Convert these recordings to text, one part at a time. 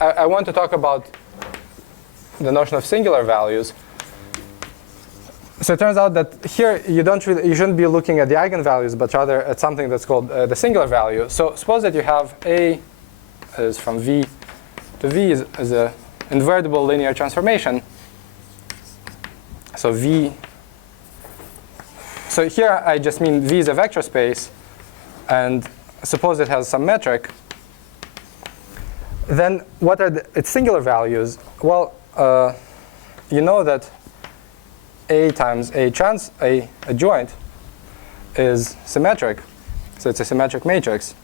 I want to talk about the notion of singular values. So it turns out that here you shouldn't be looking at the eigenvalues, but rather at something that's called the singular value. So suppose that you have A is from V to V is a invertible linear transformation. So V. So here I just mean V is a vector space, and suppose it has some metric. Then what are its singular values? Well, you know that A times A adjoint is symmetric. So it's a symmetric matrix.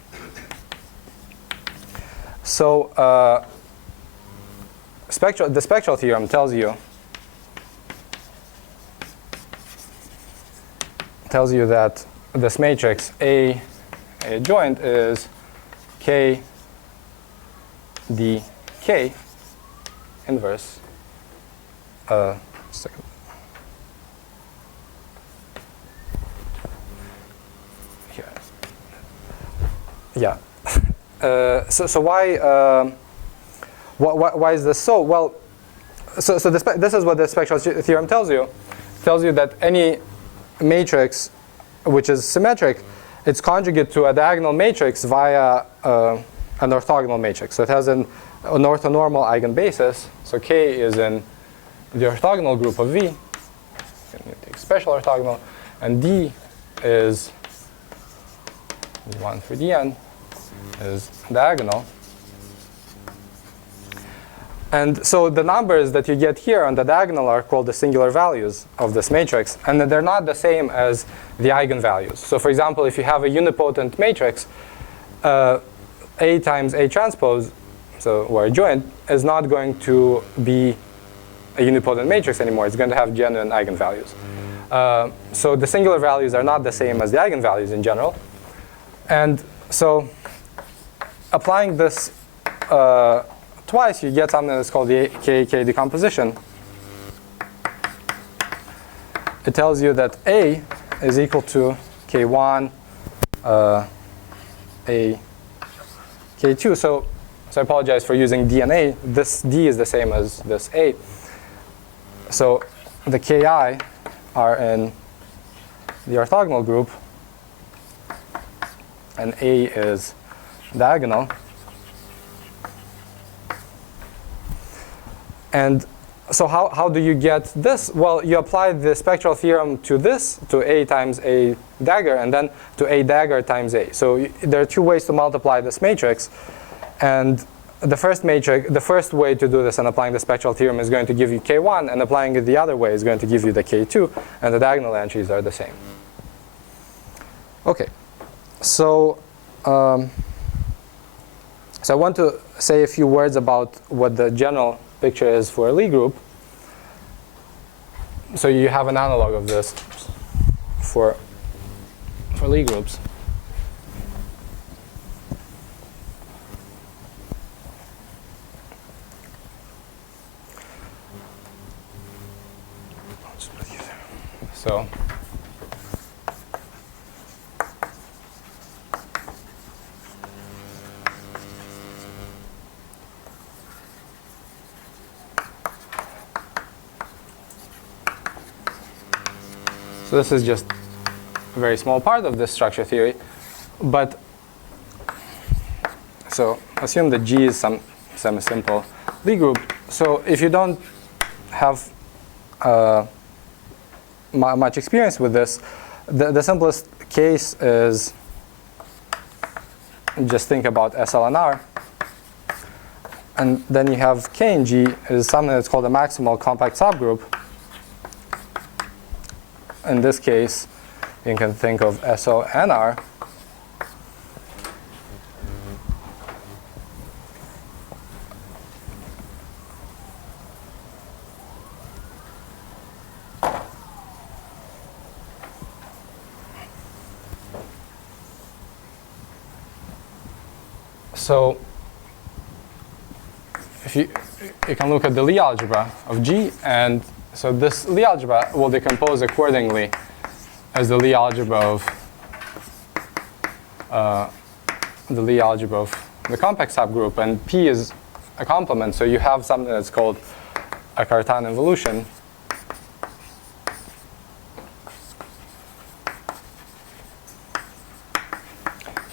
So the spectral theorem tells you that this matrix A adjoint is K Dk inverse. Second. Here. Yeah. So why is this so? Well, so this is what the spectral theorem tells you. It tells you that any matrix which is symmetric, it's conjugate to a diagonal matrix via an orthogonal matrix. So it has an orthonormal eigenbasis. So K is in the orthogonal group of V. You take special orthogonal. And D is 1 for Dn is diagonal. And so the numbers that you get here on the diagonal are called the singular values of this matrix. And they're not the same as the eigenvalues. So for example, if you have a unipotent matrix, A times A transpose, so or adjoint, is not going to be a unipotent matrix anymore. It's going to have genuine eigenvalues. So the singular values are not the same as the eigenvalues in general. And so applying this twice, you get something that's called the Kk Decomposition. It tells you that A is equal to K1, A K2. So I apologize for using D and A. This D is the same as this A. So the Ki are in the orthogonal group, and A is diagonal. And so how do you get this? Well, you apply the spectral theorem to this, to A times A dagger, and then to A dagger times A. So there are two ways to multiply this matrix. And the first way to do this and applying the spectral theorem is going to give you K1, and applying it the other way is going to give you the K2, and the diagonal entries are the same. Okay, so I want to say a few words about what the general picture is for a Lie group. So you have an analog of this for Lie groups. So this is just a very small part of this structure theory. But so assume that G is some semi-simple Lie group. So if you don't have much experience with this, the simplest case is just think about SL and R. And then you have K in G is something that's called a maximal compact subgroup. In this case, you can think of SO and R. So if you can look at the Lie algebra of G, and so this Lie algebra will decompose accordingly as the Lie algebra of the compact subgroup, and P is a complement. So you have something that's called a Cartan involution.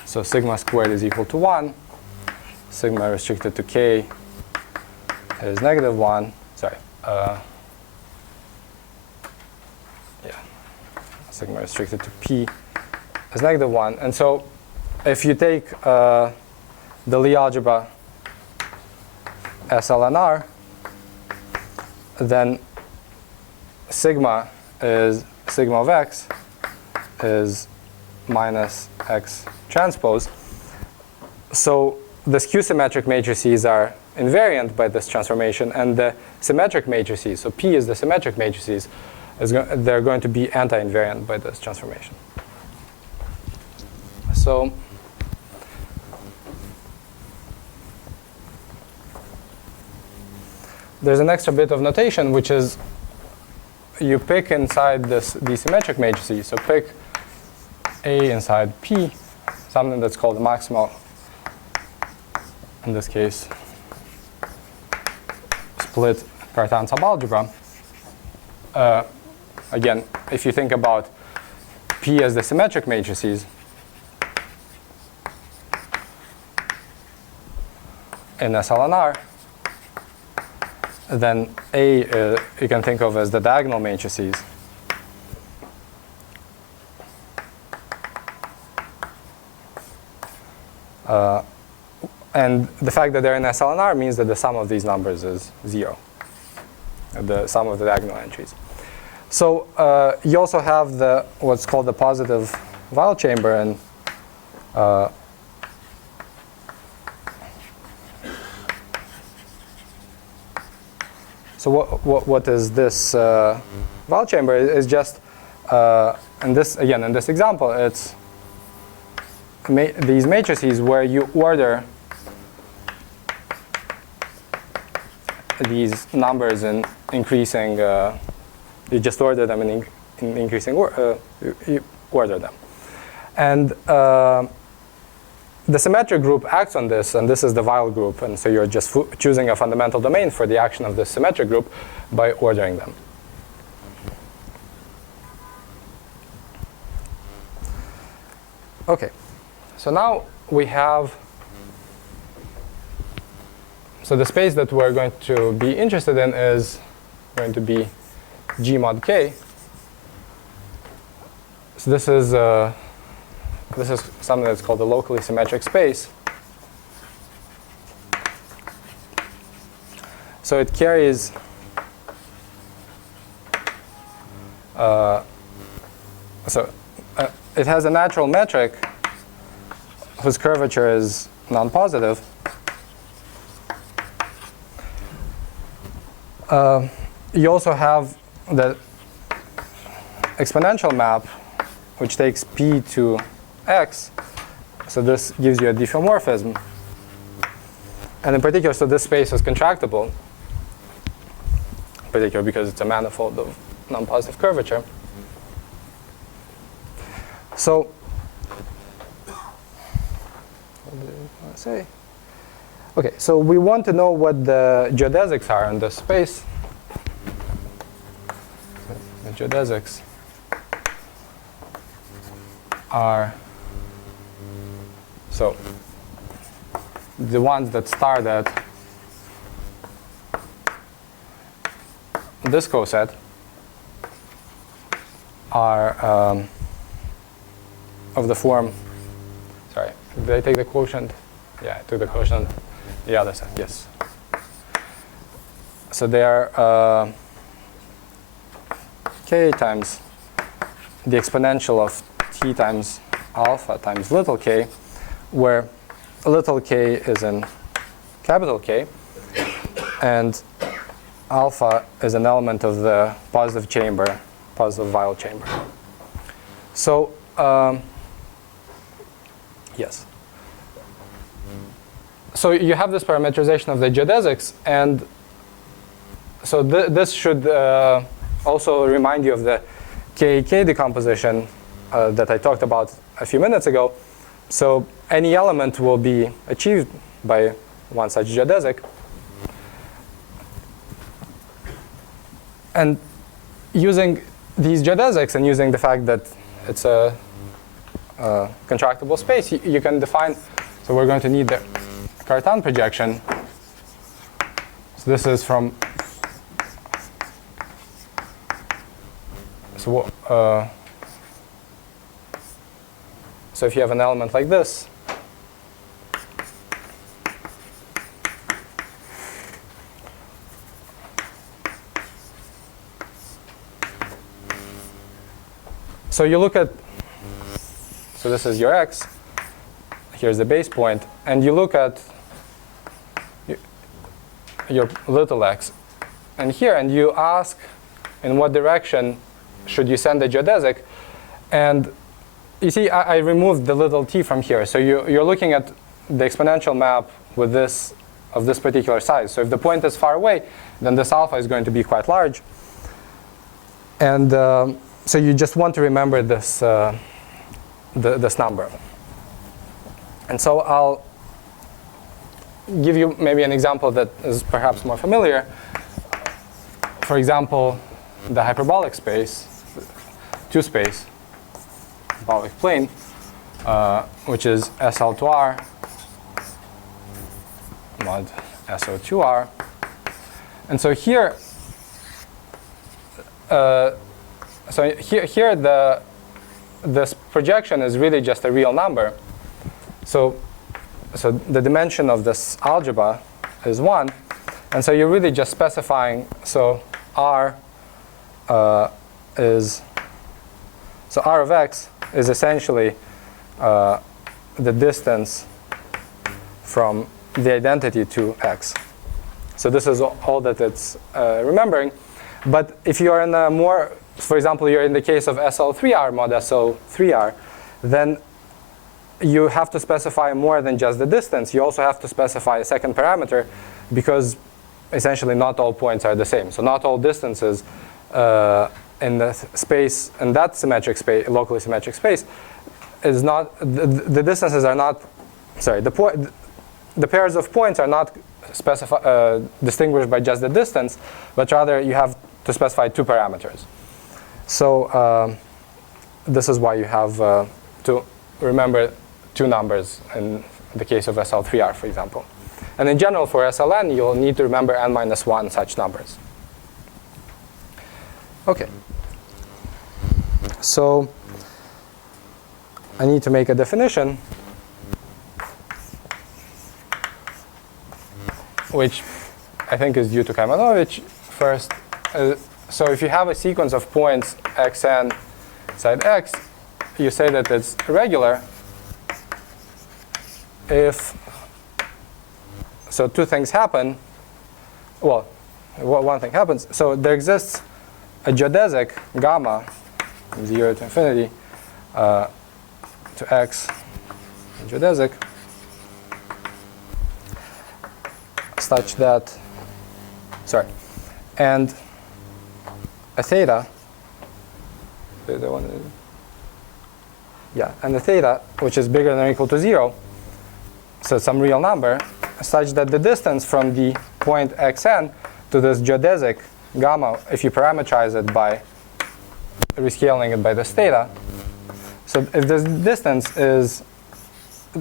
So sigma squared is equal to 1. Sigma restricted to k is -1. Sorry. Sigma restricted to p is -1. And so if you take the Lie algebra SLNR, then sigma of x is minus x transpose. So the skew-symmetric matrices are invariant by this transformation, and the symmetric matrices, so P is the symmetric matrices, they're going to be anti-invariant by this transformation. So there's an extra bit of notation, which is you pick inside these symmetric matrices. So pick A inside P, something that's called maximal. In this case, split Cartan subalgebra. Again, if you think about P as the symmetric matrices, in SLNR, then A you can think of as the diagonal matrices. And the fact that they're in SLNR means that the sum of these numbers is 0, the sum of the diagonal entries. So you also have what's called the positive Weil chamber, and so what is this Weil chamber? Is just in this example, it's these matrices where you order these numbers in increasing. You just order them in increasing you order them, and the symmetric group acts on this, and this is the Weil group, and so you're just choosing a fundamental domain for the action of the symmetric group by ordering them. Okay, so now we have, so the space that we're going to be interested in is going to be G mod K. So this is something that's called a locally symmetric space. So it carries it has a natural metric whose curvature is non-positive. You also have the exponential map, which takes P to X. So this gives you a diffeomorphism. And in particular, so this space is contractible, in particular because it's a manifold of non-positive curvature. So what did I want to say? Okay, so we want to know what the geodesics are in this space. The geodesics are, so the ones that start at this coset are of the form, sorry, did I take the quotient? Yeah, I took the quotient the other side, yes. So they are k times the exponential of t times alpha times little k, where little k is in capital K, and alpha is an element of the positive chamber, positive Weil chamber. So, yes. So you have this parametrization of the geodesics, and so this should also remind you of the Kk decomposition that I talked about a few minutes ago. So any element will be achieved by one such geodesic. And using these geodesics and using the fact that it's a contractible space, you can define, so we're going to need the Cartan projection. So this is from, so if you have an element like this, so you look at, so this is your x, here's the base point, and you look at your little x, and here, and you ask in what direction should you send the geodesic, and you see I removed the little t from here, so you're looking at the exponential map with this, of this particular size. So if the point is far away, then this alpha is going to be quite large, and so you just want to remember this, this number. And so I'll give you maybe an example that is perhaps more familiar. For example, the hyperbolic space, two-space hyperbolic plane, which is SL2R mod SO2R. And so here, this projection is really just a real number. So the dimension of this algebra is 1. And so you're really just specifying, so R is, so R of x is essentially the distance from the identity to x. So this is all that it's remembering. But if you are in a more, for example, you're in the case of SL3R mod SO3R, then you have to specify more than just the distance. You also have to specify a second parameter, because essentially not all points are the same. So not all distances in the space, in that symmetric space, locally symmetric space, is not, the distances are not, sorry, the pairs of points are not distinguished by just the distance, but rather you have to specify two parameters. So this is why you have to remember two numbers in the case of SL3R, for example. And in general, for SLN, you'll need to remember n minus 1 such numbers. OK. So I need to make a definition, which I think is due to Kaymanovich first. So if you have a sequence of points xn side x, you say that it's regular if, so two things happen. Well, one thing happens. So there exists a geodesic gamma, 0 to infinity, to x, geodesic, such that, sorry, and a theta, and a theta, which is bigger than or equal to 0, so some real number, such that the distance from the point xn to this geodesic gamma, if you parameterize it by rescaling it by this theta, so if this distance is,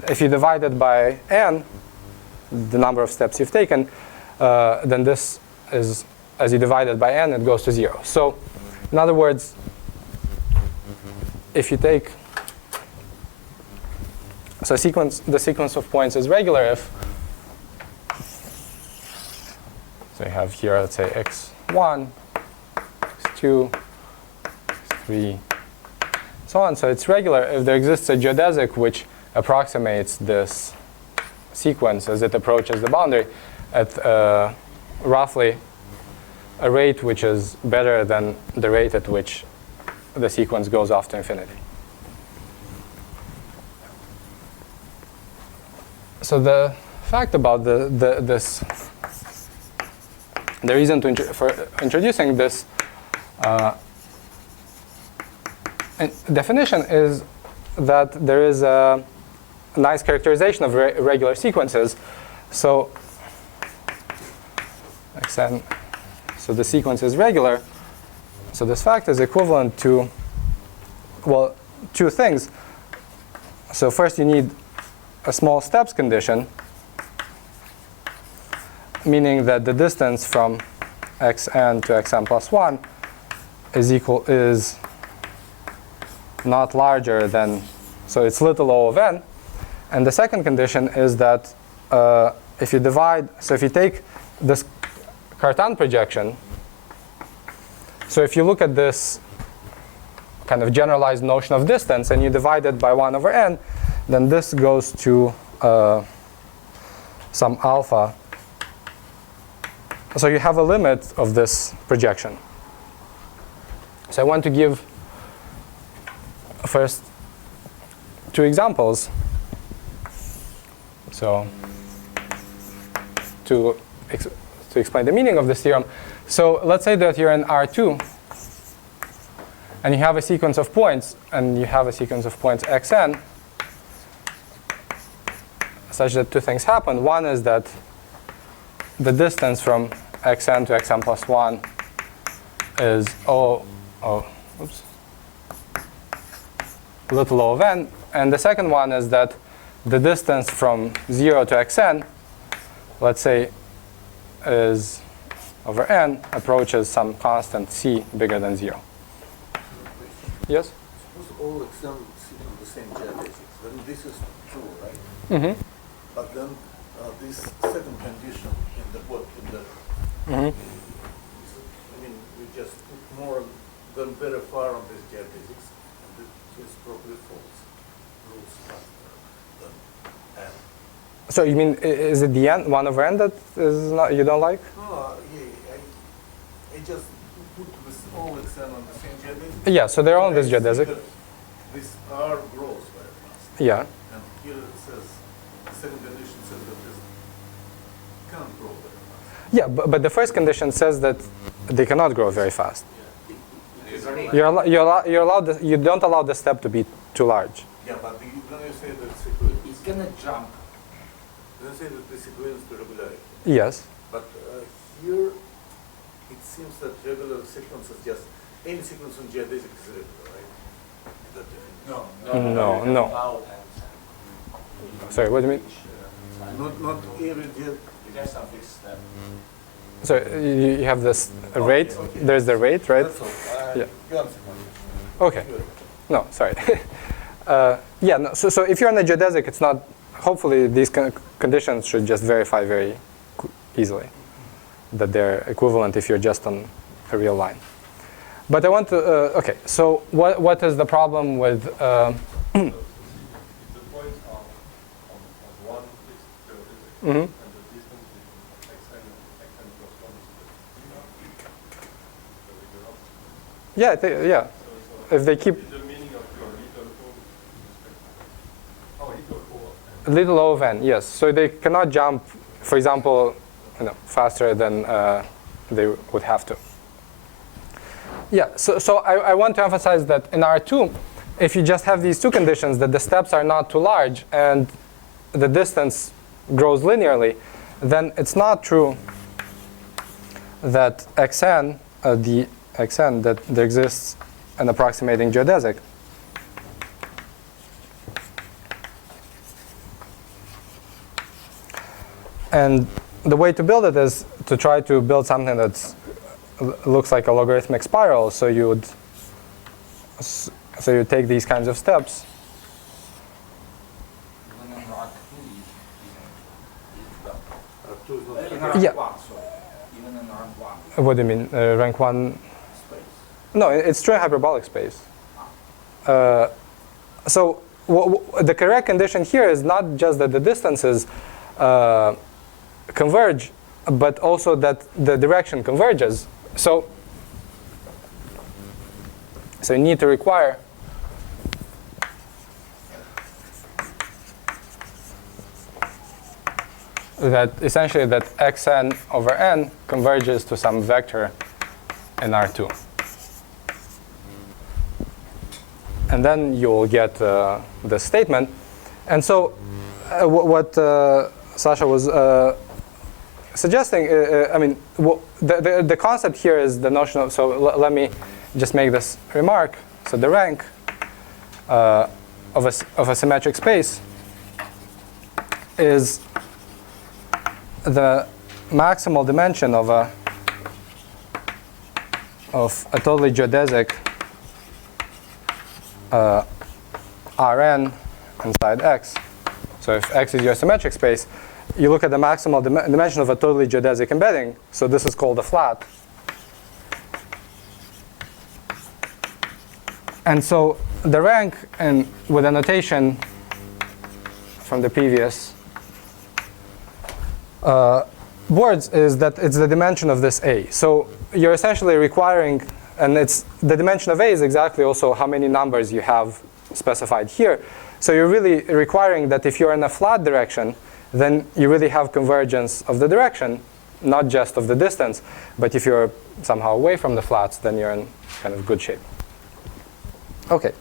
if you divide it by n, the number of steps you've taken, then this is, as you divide it by n, it goes to 0. So in other words, if you take, so the sequence of points is regular if, so you have here, let's say x1, x2, x3, so on. So it's regular if there exists a geodesic which approximates this sequence as it approaches the boundary at roughly a rate which is better than the rate at which the sequence goes off to infinity. So the fact about the reason for introducing this definition is that there is a nice characterization of regular sequences. So xn, so the sequence is regular So this fact is equivalent to, well, two things. So first you need a small steps condition, meaning that the distance from xn to xn plus 1 is not larger than, so it's little o of n. And the second condition is that if you divide, so if you take this Cartan projection, so if you look at this kind of generalized notion of distance and you divide it by 1 over n, then this goes to some alpha. So you have a limit of this projection. So I want to give first two examples. So to explain the meaning of this theorem. So let's say that you're in R2 and you have a sequence of points, and you have a sequence of points xn such that two things happen. One is that the distance from xn to xn plus 1 is little o of n. And the second one is that the distance from 0 to xn, let's say, is over n, approaches some constant c bigger than 0. Yes? Suppose all xn sit on the same geodesics, then this is true, right? Mm-hmm. But then this second condition in the what in the Mm-hmm. I mean, we just put more than very far on this geodesics, and it is probably false. Rules faster than n. So you mean, is it the n, 1 over n that is not, you don't like? No, yeah, I just put this all xn on the same geodesic. Yeah, so they're on this geodesic. This r grows very fast. Yeah. And here it says, the second condition says that this can't grow very fast. Yeah, but the first condition says that they cannot grow very fast. You don't allow the step to be too large. Yeah, but then you say that it's equivalent. It's gonna jump. Then you say that this equivalent to regularity. Yes. But here, it seems that regular sequence is just, any sequence on geodesic is regular, right? That No. Sorry, what do you mean? not every geodesic. It has some fixed step. So you have this rate. Okay. There's the rate, right? That's all. Yeah. You answer my question. Okay. No, sorry. Yeah. No, so if you're on a geodesic, it's not. Hopefully, these conditions should just verify very easily that they're equivalent if you're just on a real line. But I want to. Okay. So what is the problem with? The points are on one fixed geodesic, Mm-hmm. and the distance between xn plus 1 is Yeah. Yeah. so If they keep the meaning of your little o with respect to little o. little o of n, yes. So they cannot jump, for example, faster than they would have to. Yeah, so I want to emphasize that in R2, if you just have these two conditions, that the steps are not too large and the distance grows linearly, then it's not true that xn, that there exists an approximating geodesic. And the way to build it is to try to build something that looks like a logarithmic spiral. So you take these kinds of steps. Even in rank 2 Two is not in rank Yeah. 1, sorry. Even in rank 1 What do you mean? Rank 1? space. No, it's true in hyperbolic space. So the correct condition here is not just that the distances converge, but also that the direction converges. So you need to require that essentially that xn over n converges to some vector in R2. And then you will get the statement. And so what Sasha was suggesting, I mean, the concept here is the notion of, so let me just make this remark. So the rank of a symmetric space is the maximal dimension of a totally geodesic Rn inside X. So if X is your symmetric space, you look at the maximal dimension of a totally geodesic embedding. So this is called a flat. And so the rank, and with a notation from the previous boards, is that it's the dimension of this A. So you're essentially requiring, and it's the dimension of A is exactly also how many numbers you have specified here. So you're really requiring that if you're in a flat direction, then you really have convergence of the direction, not just of the distance. But if you're somehow away from the flats, then you're in kind of good shape. OK,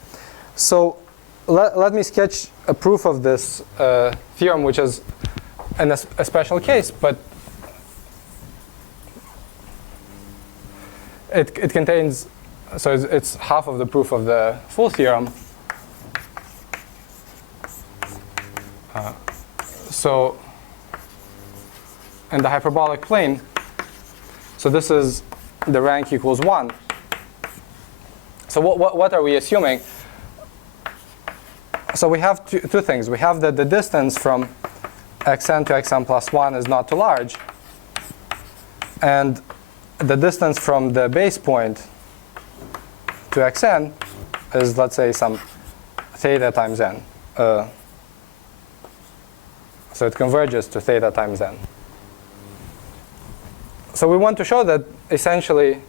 so let me sketch a proof of this theorem, which is in a special case, but it contains, so it's half of the proof of the full theorem. So in the hyperbolic plane, so this is the rank equals 1. So what are we assuming? So we have two things. We have that the distance from xn to xn plus 1 is not too large. And the distance from the base point to xn is, let's say, some theta times n. So it converges to theta times n. So we want to show that essentially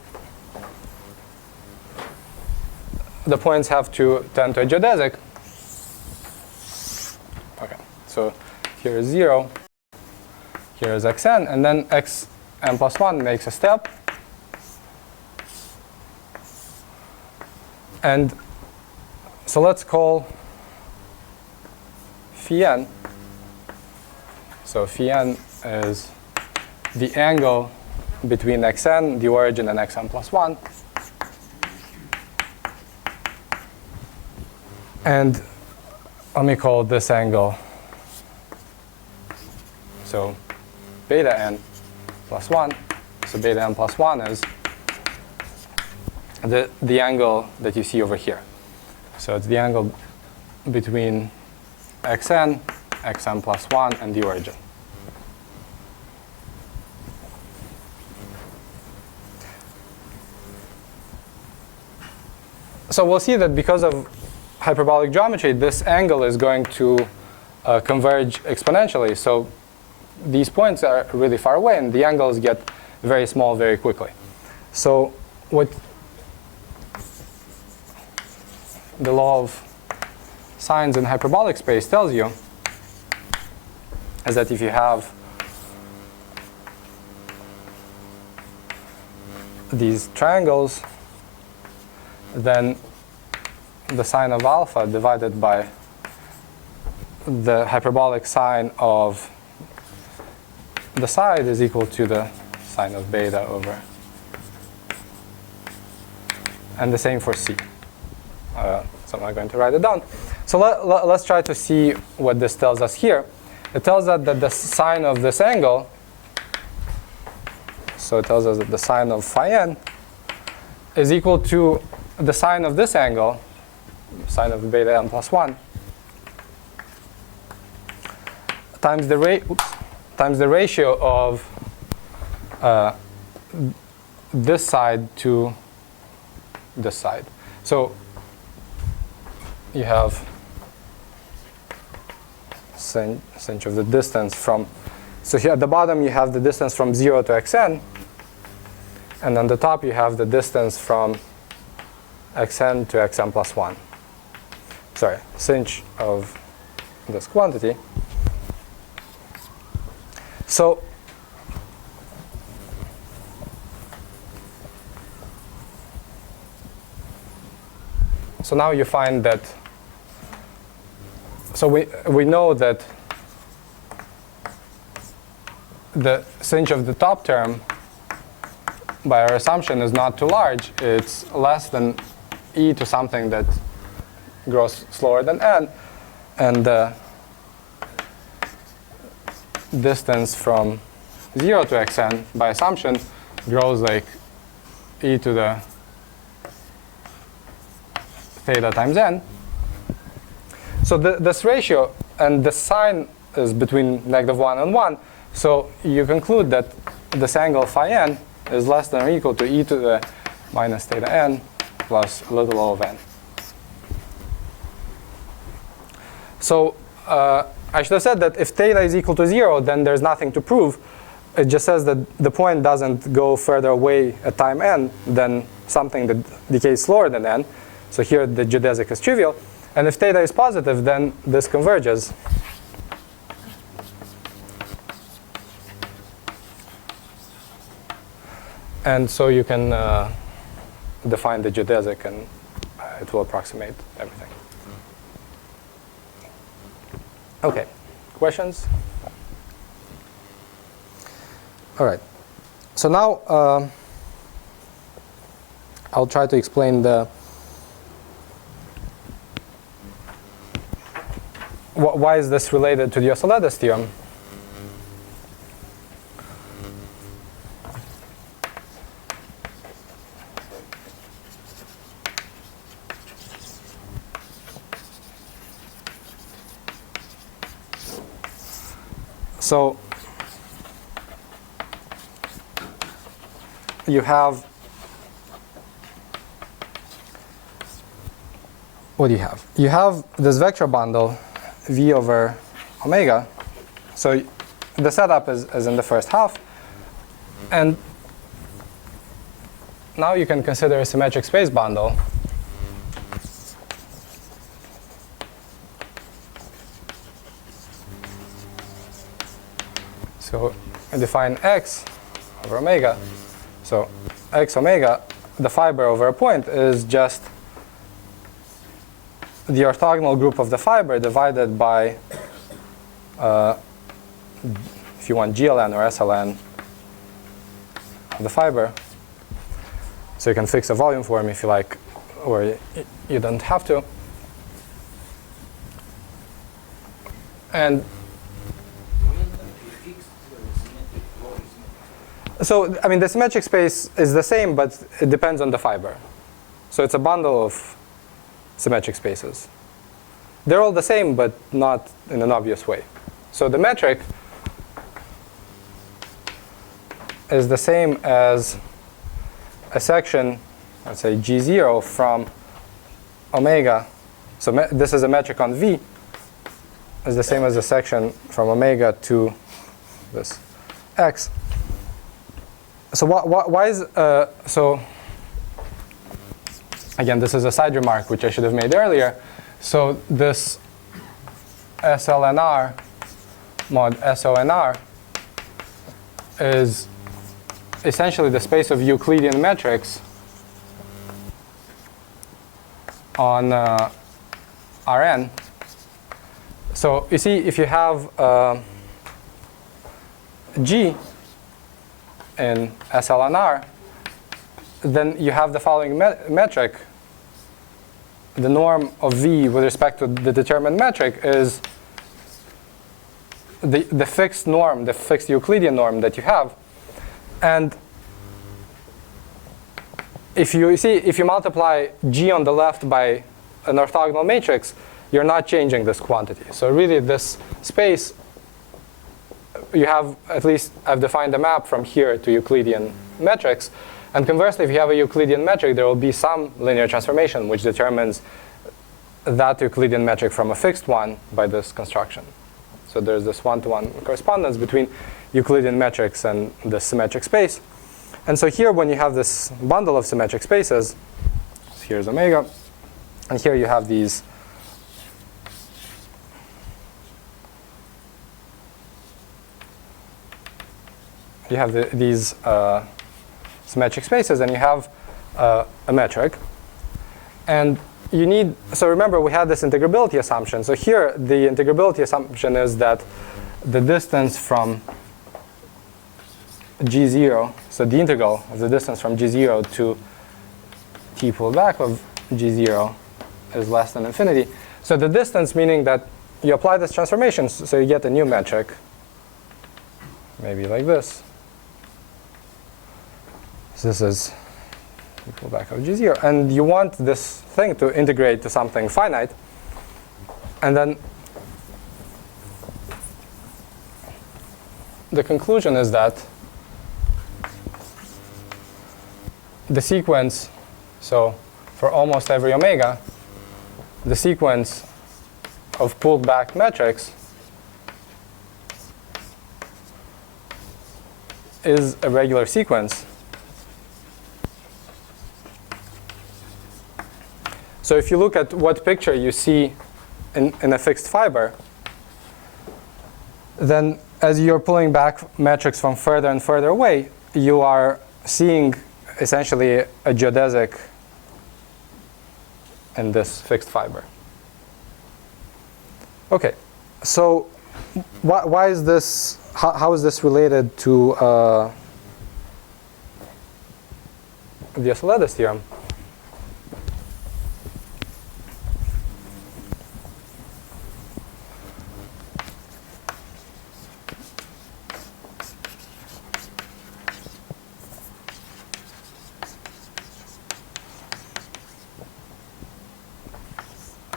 the points have to tend to a geodesic. Okay, so here is 0, here is xn, and then xn plus 1 makes a step. And so let's call phi n. So phi n is the angle between xn, the origin, and xn plus 1. And let me call this angle, so beta n plus 1. So beta n plus 1 is the angle that you see over here. So it's the angle between xn, xn plus 1, and the origin. So we'll see that because of hyperbolic geometry, this angle is going to converge exponentially. So these points are really far away, and the angles get very small very quickly. So what the law of sines in hyperbolic space tells you is that if you have these triangles, then the sine of alpha divided by the hyperbolic sine of the side is equal to the sine of beta over. And the same for C. So I'm not going to write it down. So let's try to see what this tells us here. It tells us that the sine of this angle, so it tells us that the sine of phi n is equal to the sine of this angle, sine of beta n plus 1, times the ratio of this side to this side. So you have sinh of the distance from, so here at the bottom you have the distance from 0 to xn, and on the top you have the distance from xn to xn plus 1. Sorry, sinh of this quantity. So now you find that, so we know that the sinh of the top term by our assumption, is not too large. It's less than e to something that grows slower than n. And the distance from 0 to xn, by assumption, grows like e to the theta times n. So this ratio, and the sign is between -1 and 1. So you conclude that this angle phi n is less than or equal to e to the minus theta n plus a little o of n. So I should have said that if theta is equal to 0, then there's nothing to prove. It just says that the point doesn't go further away at time n than something that decays slower than n. So here the geodesic is trivial. And if theta is positive, then this converges. And so you can define the geodesic, and it will approximate everything. OK, questions? All right. So now I'll try to explain why is this related to the Oscillatus theorem. So you have, what do you have? You have this vector bundle v over omega. So the setup is in the first half. And now you can consider a symmetric space bundle. So I define x over omega. So x omega, the fiber over a point, is just the orthogonal group of the fiber divided by, if you want, GLN or SLN of the fiber. So you can fix a volume form if you like, or you don't have to. And so, I mean, the symmetric space is the same, but it depends on the fiber. So it's a bundle of symmetric spaces. They're all the same, but not in an obvious way. So the metric is the same as a section, let's say G0 from omega. So this is a metric on V, is the same as a section from omega to this x. So why is, so again, this is a side remark which I should have made earlier. So this SLNR mod SONR is essentially the space of Euclidean metrics on Rn. So you see, if you have G in SLNR, then you have the following metric. The norm of V with respect to the determined metric is the fixed norm, the fixed Euclidean norm that you have. And if you multiply G on the left by an orthogonal matrix, you're not changing this quantity. So really this space, you have, at least I've defined a map from here to Euclidean metrics. And conversely, if you have a Euclidean metric, there will be some linear transformation which determines that Euclidean metric from a fixed one by this construction. So there's this one-to-one correspondence between Euclidean metrics and the symmetric space. And so here, when you have this bundle of symmetric spaces, so here's omega, and here you have these these symmetric spaces, and you have a metric. And you need, so remember, we had this integrability assumption. So here, the integrability assumption is that the distance from g0, so the integral of the distance from g0 to t pulled back of g0 is less than infinity. So the distance, meaning that you apply this transformation, so you get a new metric, maybe like this. So this is t pulled back of g0. And you want this thing to integrate to something finite. And then the conclusion is that the sequence, so for almost every omega, the sequence of pulled back metrics is a regular sequence. So if you look at what picture you see in a fixed fiber, then as you're pulling back metrics from further and further away, you are seeing essentially a geodesic in this fixed fiber. Okay, so why is this, how is this related to the Archimedes theorem?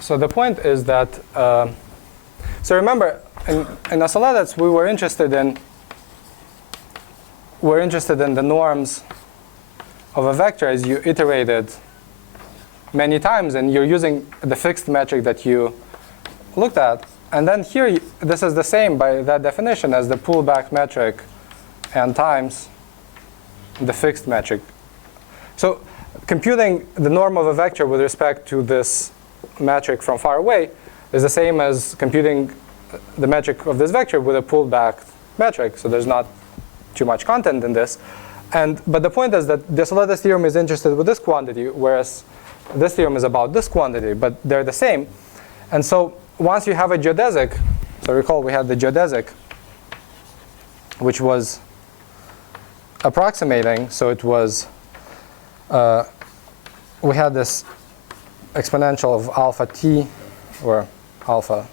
So the point is that, so remember, in Archimedes we were interested in the norms of a vector as you iterated many times, and you're using the fixed metric that you looked at. And then here, this is the same by that definition as the pullback metric n times the fixed metric. So computing the norm of a vector with respect to this metric from far away is the same as computing the metric of this vector with a pulled back metric. So there's not too much content in this. But the point is that the Archimedes theorem is interested with this quantity, whereas this theorem is about this quantity, but they're the same. And so once you have a geodesic, so recall we had the geodesic, which was approximating. So it was, we had this exponential of alpha t, or alpha,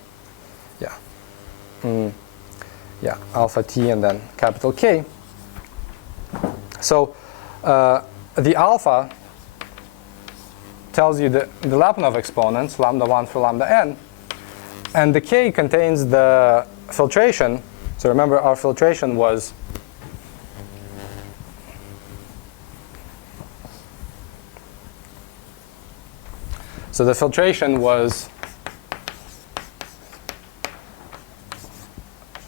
alpha t and then capital K. So the alpha tells you the Lyapunov exponents, lambda 1 through lambda n, and the K contains the filtration. So remember our filtration was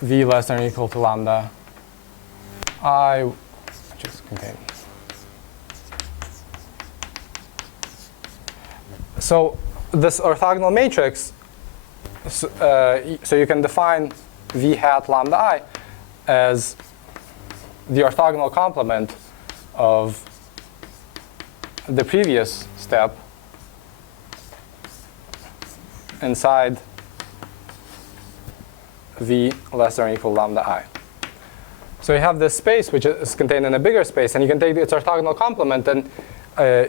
v less than or equal to lambda I, which is contained. So this orthogonal matrix, so you can define v hat lambda I as the orthogonal complement of the previous step inside v less than or equal to lambda I. So you have this space which is contained in a bigger space, and you can take its orthogonal complement, and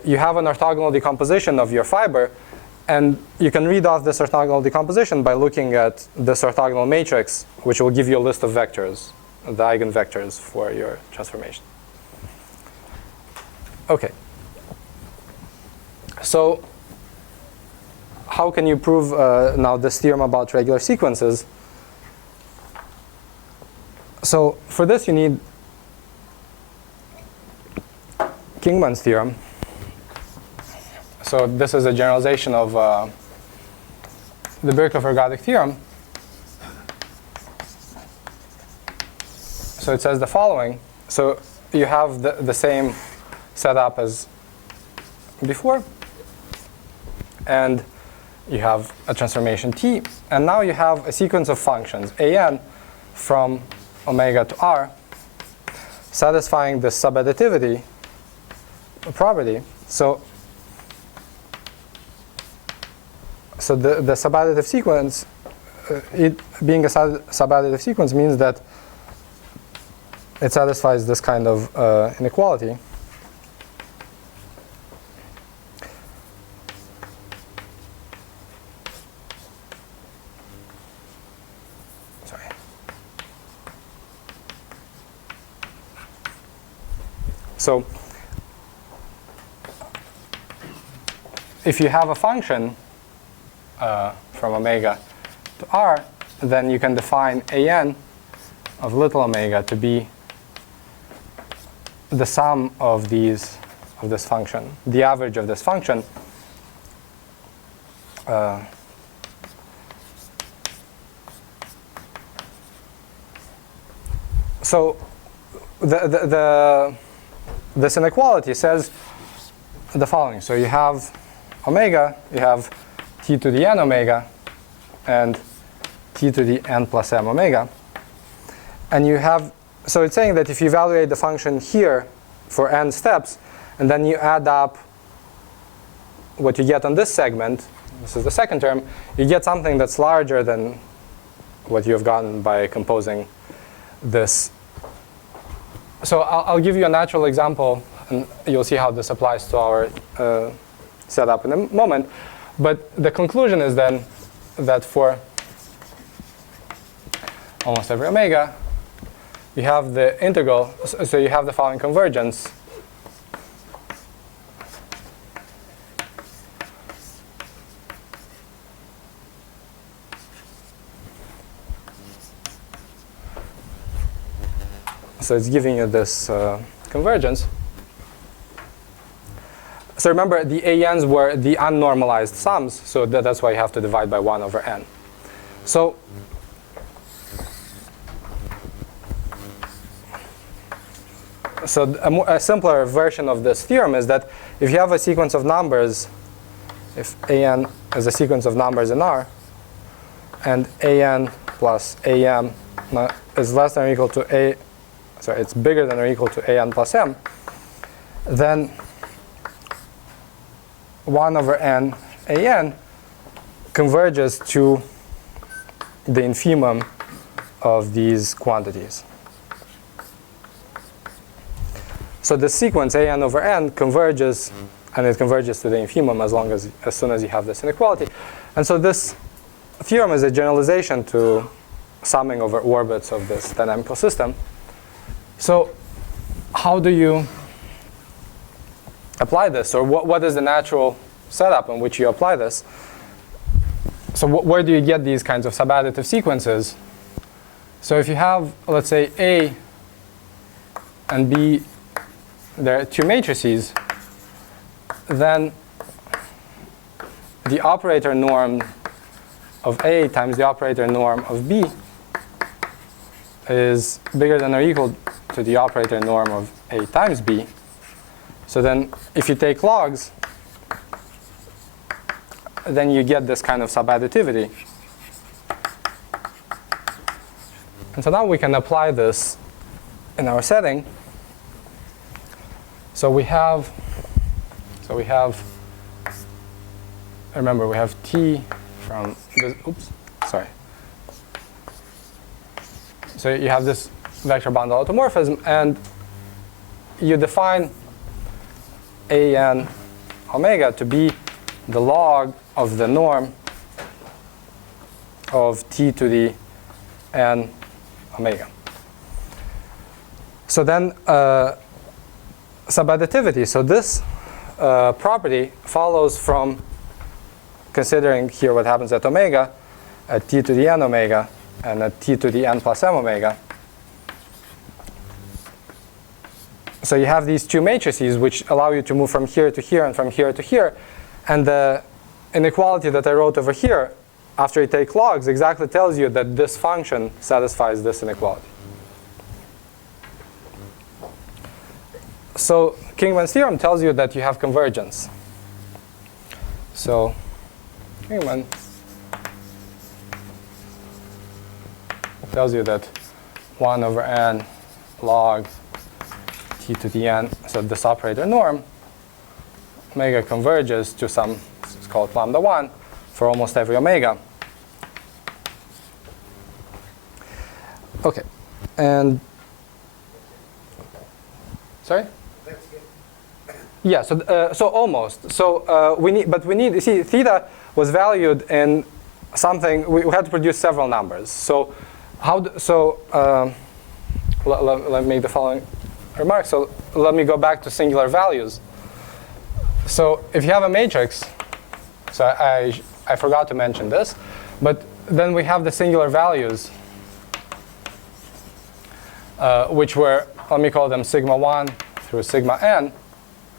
you have an orthogonal decomposition of your fiber, and you can read off this orthogonal decomposition by looking at this orthogonal matrix, which will give you a list of vectors, the eigenvectors for your transformation. Okay. So how can you prove now this theorem about regular sequences? So for this you need Kingman's theorem. So this is a generalization of the Birkhoff-Ergodic theorem. So it says the following. So you have the same setup as before, and you have a transformation t, and now you have a sequence of functions an from omega to r satisfying the subadditivity property. So the subadditive sequence, it being a subadditive sequence, means that it satisfies this kind of inequality. Sorry. So if you have a function from omega to r, then you can define an of little omega to be the sum of this function, the average of this function. So this inequality says the following. So you have omega, you have t to the n omega, and t to the n plus m omega. And you have, so it's saying that if you evaluate the function here for n steps, and then you add up what you get on this segment, this is the second term, you get something that's larger than what you have gotten by composing this. So I'll give you a natural example, and you'll see how this applies to our setup in a moment. But the conclusion is then that for almost every omega, you have the integral, so you have the following convergence. So it's giving you this convergence. So remember, the ANs were the unnormalized sums, so that's why you have to divide by 1 over n. So a simpler version of this theorem is that if you have a sequence of numbers, if an is a sequence of numbers in R, and an plus am is less than or equal to it's bigger than or equal to an plus m, then 1 over n an converges to the infimum of these quantities. So the sequence an over n converges, and it converges to the infimum as soon as you have this inequality. And so this theorem is a generalization to summing over orbits of this dynamical system. So how do you apply this, or what is the natural setup in which you apply this? So where do you get these kinds of subadditive sequences? So if you have, let's say, A and B, there are two matrices, then the operator norm of A times the operator norm of B is bigger than or equal to the operator norm of A times B. So then if you take logs, then you get this kind of subadditivity. And so now we can apply this in our setting. So we have, remember we have t from this, oops, sorry. So you have this vector bundle automorphism, and you define an omega to be the log of the norm of t to the n omega. So then subadditivity. So this property follows from considering here what happens at omega, at t to the n omega, and at t to the n plus m omega. So you have these two matrices which allow you to move from here to here and from here to here. And the inequality that I wrote over here, after you take logs, exactly tells you that this function satisfies this inequality. So Kingman's theorem tells you that you have convergence. So Kingman tells you that 1 over n log t to the n, so this operator norm, omega converges to some, it's called lambda 1, for almost every omega. Okay, and Sorry? That's it. Yeah, so almost. So we need, you see, theta was valued in something, we had to produce several numbers. So let me make the following remark. So let me go back to singular values. So if you have a matrix, so I forgot to mention this, but then we have the singular values, which were, let me call them sigma 1 through sigma n.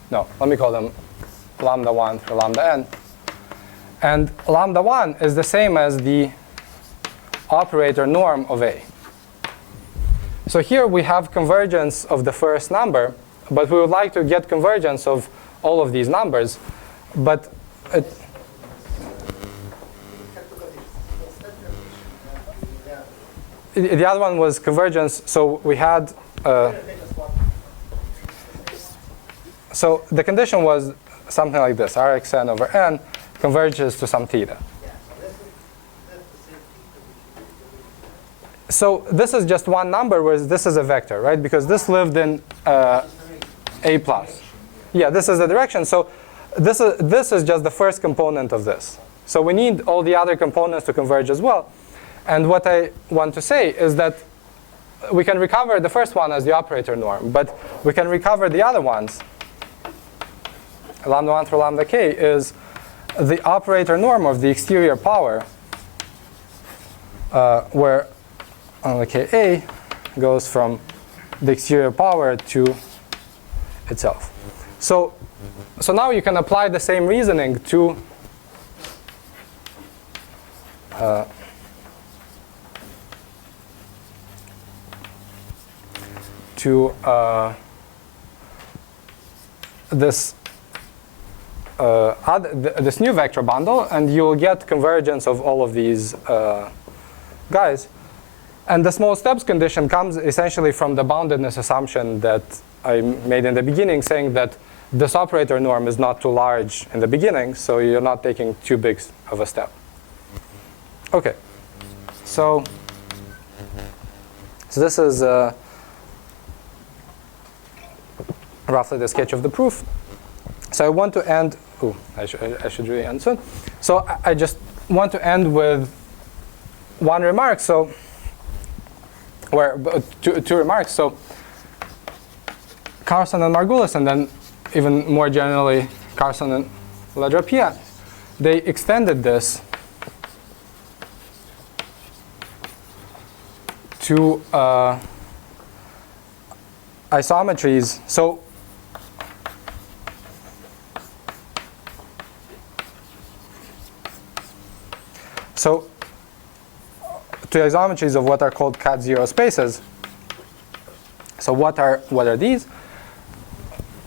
No, let me call them lambda 1 through lambda n. And lambda 1 is the same as the operator norm of A. So here we have convergence of the first number, but we would like to get convergence of all of these numbers. But the other one was convergence. So we had, so the condition was something like this: Rxn over n converges to some theta. So this is just one number, whereas this is a vector, right? Because this lived in A plus. Yeah, this is the direction. So this is just the first component of this. So we need all the other components to converge as well. And what I want to say is that we can recover the first one as the operator norm, but we can recover the other ones. Lambda 1 through lambda k is the operator norm of the exterior power, where lambda ka goes from the exterior power to itself. So now you can apply the same reasoning to this this new vector bundle, and you'll get convergence of all of these guys. And the small steps condition comes essentially from the boundedness assumption that I made in the beginning, saying that this operator norm is not too large in the beginning, so you're not taking too big of a step. Okay, so this is roughly the sketch of the proof. So I want to end. Oh, I should really end soon. So I just want to end with one remark. So, two remarks. So Carson and Margulis, and then even more generally Carson and Ladrapia, they extended this to isometries. So to isometries of what are called cat zero spaces. So what are these?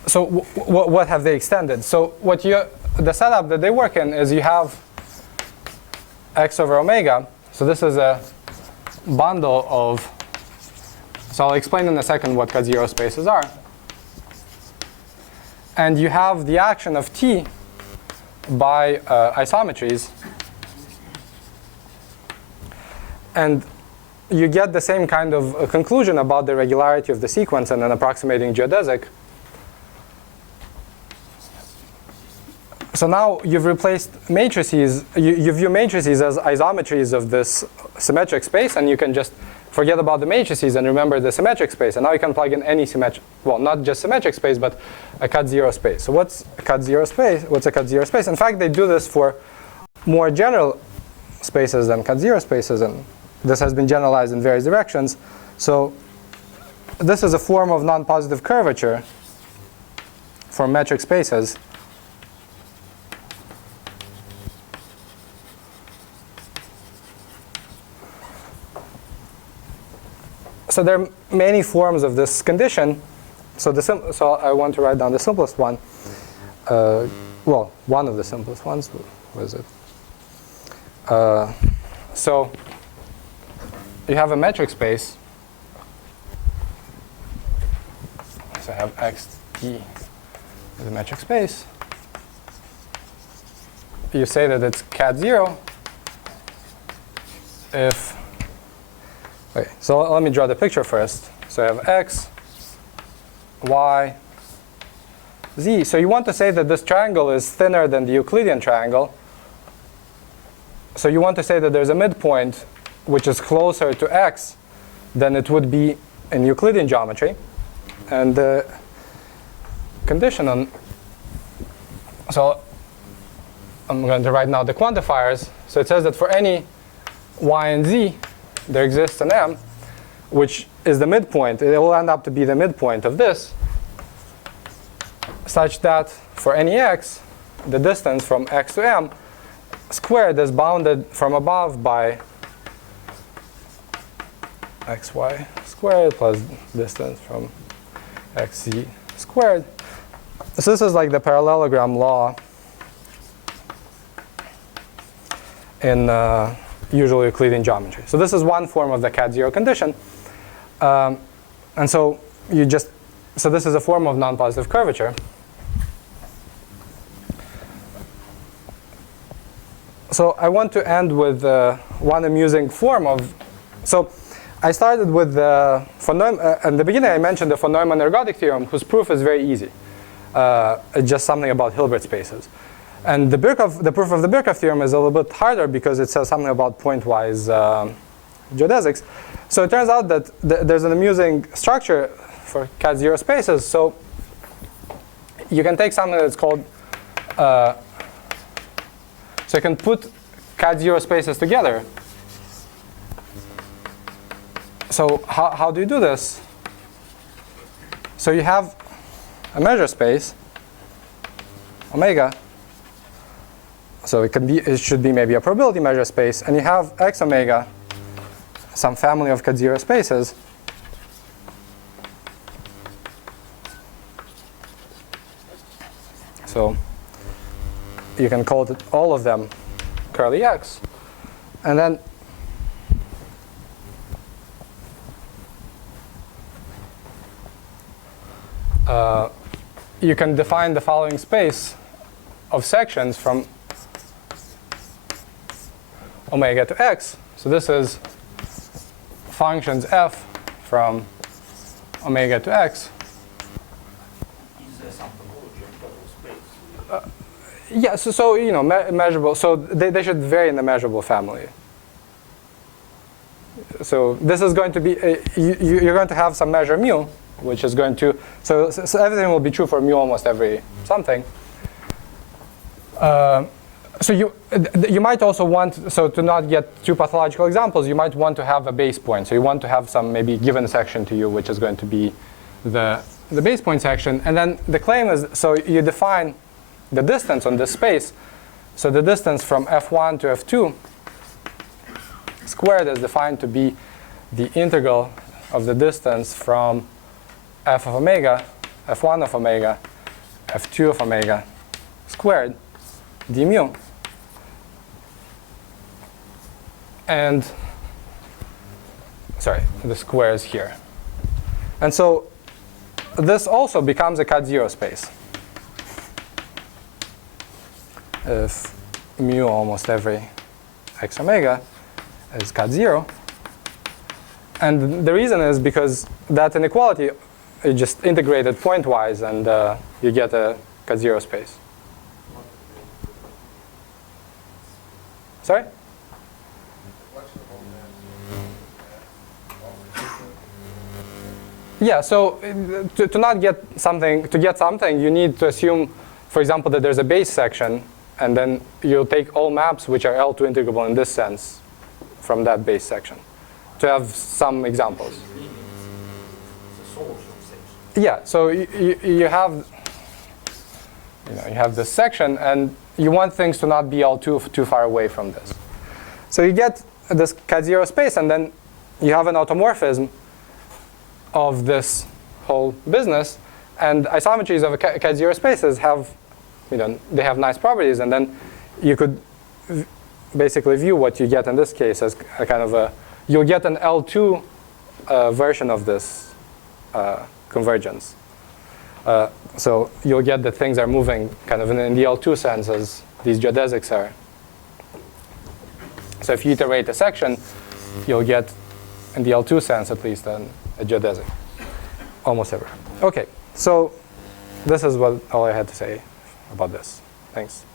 So what have they extended? So the setup that they work in is you have x over omega. So this is a bundle of. So I'll explain in a second what cat zero spaces are. And you have the action of t by isometries. And you get the same kind of conclusion about the regularity of the sequence and an approximating geodesic. So now you've replaced matrices. You view matrices as isometries of this symmetric space, and you can just forget about the matrices and remember the symmetric space. And now you can plug in any symmetric, well, not just symmetric space, but a cat zero space. So what's a cat zero space? What's a cat zero space? In fact, they do this for more general spaces than cat zero spaces, and this has been generalized in various directions. So this is a form of non-positive curvature for metric spaces. So there are many forms of this condition. So I want to write down the simplest one. Well, one of the simplest ones. What is it? So you have a metric space. So I have x t as a metric space. You say that it's cat zero if. Okay, so let me draw the picture first. So I have x, y, z. So you want to say that this triangle is thinner than the Euclidean triangle. So you want to say that there's a midpoint which is closer to x than it would be in Euclidean geometry. And the condition on, so I'm going to write now the quantifiers. So it says that for any y and z, there exists an m, which is the midpoint. It will end up to be the midpoint of this, such that for any x, the distance from x to m squared is bounded from above by xy squared plus distance from xz squared. So this is like the parallelogram law in usual Euclidean geometry. So this is one form of the cat zero condition. And so so this is a form of non-positive curvature. So I want to end with one amusing form of, so I started with the in the beginning I mentioned the von Neumann ergodic theorem, whose proof is very easy. It's just something about Hilbert spaces. And the proof of the Birkhoff theorem is a little bit harder because it says something about pointwise geodesics. So it turns out that there's an amusing structure for cat zero spaces. So you can take something that's called, so you can put cat zero spaces together. So how do you do this? So you have a measure space, omega. So it should be maybe a probability measure space, and you have x omega, some family of cat zero spaces. So you can call it all of them curly x, and then you can define the following space of sections from omega to x. So this is functions f from omega to x. Is there some topology of total space? Yeah, so you know, measurable. So they should vary in the measurable family. So this is going to be you're going to have some measure mu, which is going to so everything will be true for mu almost every something. So you might also want, so to not get too pathological examples, you might want to have a base point. So you want to have some maybe given section to you, which is going to be the base point section. And then the claim is, so you define the distance on this space. So the distance from f1 to f2 squared is defined to be the integral of the distance from f of omega, f1 of omega, f2 of omega squared d mu. And sorry, the square is here. And so this also becomes a cat zero space. If mu almost every x omega is cat zero. And the reason is because that inequality is just integrated pointwise, and you get a cat zero space. Sorry? Yeah, so to not get something, to get something, you need to assume, for example, that there's a base section, and then you'll take all maps which are L2 integrable in this sense from that base section to have some examples. Yeah, so you have this section, and you want things to not be all too far away from this. So you get this cat zero space, and then you have an automorphism of this whole business, and isometries of cat zero spaces have, they have nice properties, and then you could basically view what you get in this case as a kind of you'll get an L2 version of this convergence. So you'll get that things are moving kind of in the L2 sense as these geodesics are. So if you iterate a section, you'll get, in the L2 sense at least, a geodesic almost ever. Okay, So this is all I had to say about this. Thanks.